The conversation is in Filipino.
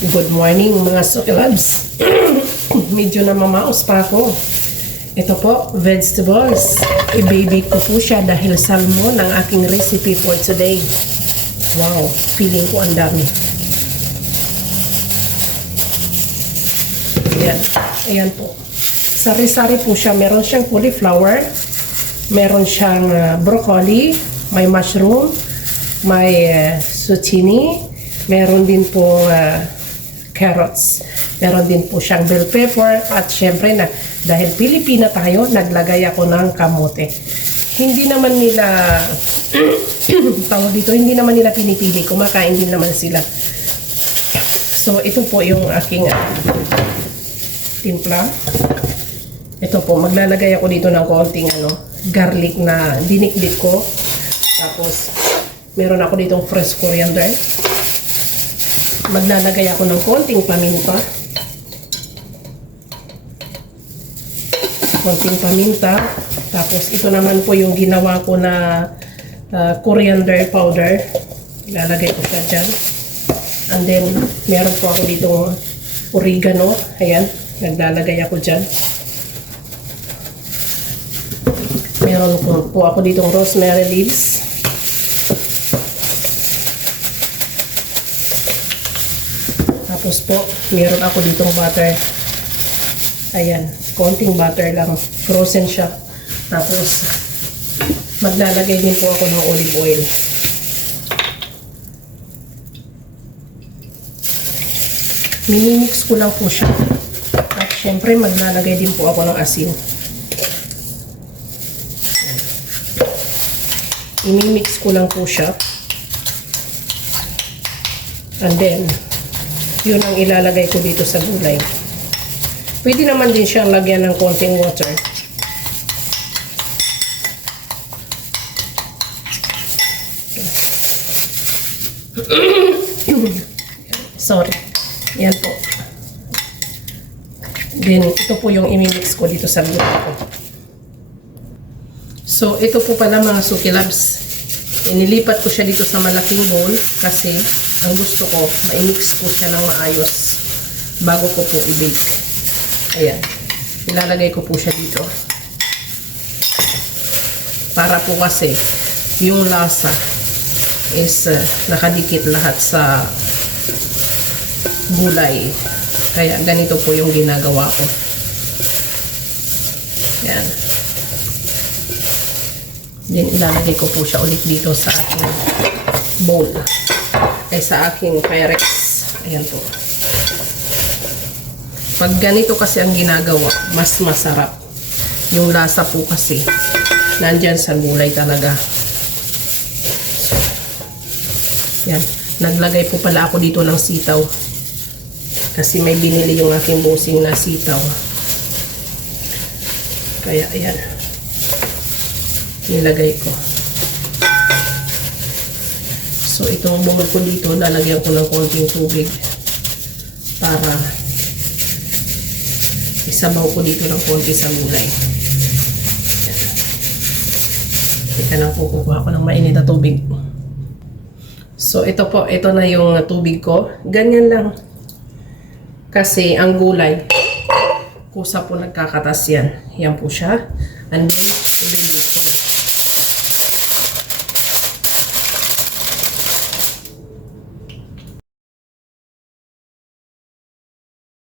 Good morning mga Sukilabs. Medyo na mamaos pa ako. Ito po, vegetables. I-baby ko po siya dahil salmon ang aking recipe for today. Wow, feeling ko ang dami. Ayan, ayan po. Sari-sari po siya. Meron siyang cauliflower, meron siyang broccoli, may mushroom, may zucchini, meron din po carrots. Meron din po siyang bell pepper at syempre na dahil Pilipina tayo, naglagay ako ng kamote. Hindi naman nila tawag dito, hindi naman nila pinipili, kumakain din naman sila. So ito po yung aking timpla. Ito po, maglalagay ako dito ng konting garlic na dinikdik ko. Tapos meron ako ditong fresh coriander. Maglalagay ako ng konting paminta. Konting paminta. Tapos ito naman po yung ginawa ko na coriander powder. Ilalagay ko siya dyan. And then, meron po ako ditong oregano. Ayan, naglalagay ako dyan. Meron po ako ditong rosemary leaves. Tapos po, meron ako ditong butter. Ayan, konting butter lang. Frozen siya. Tapos, maglalagay din po ako ng olive oil. Minimix ko lang po siya. At syempre, maglalagay din po ako ng asin. Imimix ko lang po siya. And then, yun ang ilalagay ko dito sa gulay. Pwede naman din siyang lagyan ng konting water. Sorry. Yan po. Then, ito po yung imimix ko dito sa gulay ko. So, ito po pala mga Sukilabs. Inilipat ko siya dito sa malaking bowl kasi ang gusto ko, ma-mix po siya ng maayos bago ko po i-bake. Ayan. Ilalagay ko po siya dito. Para po kasi yung lasa is nakadikit lahat sa gulay. Kaya ganito po yung ginagawa ko. Ayan. Then ilalagay ko po siya ulit dito sa aking bowl. Ay sa aking Pyrex. Ayan po. Pag ganito kasi ang ginagawa, mas masarap. Yung lasa po kasi nandyan sa gulay talaga. So, yan. Naglagay po pala ako dito ng sitaw. Kasi may binili yung aking busing na sitaw. Kaya ayan. Nilagay ko. So, itong bowl ko dito, lalagyan ko ng konting tubig para isabaw ko dito ng konti sa gulay. Teka lang po, kukuha ko ng mainit na tubig. So, ito po, ito na yung tubig ko. Ganyan lang. Kasi ang gulay, kusa po nagkakatas yan. Yan po siya. And then,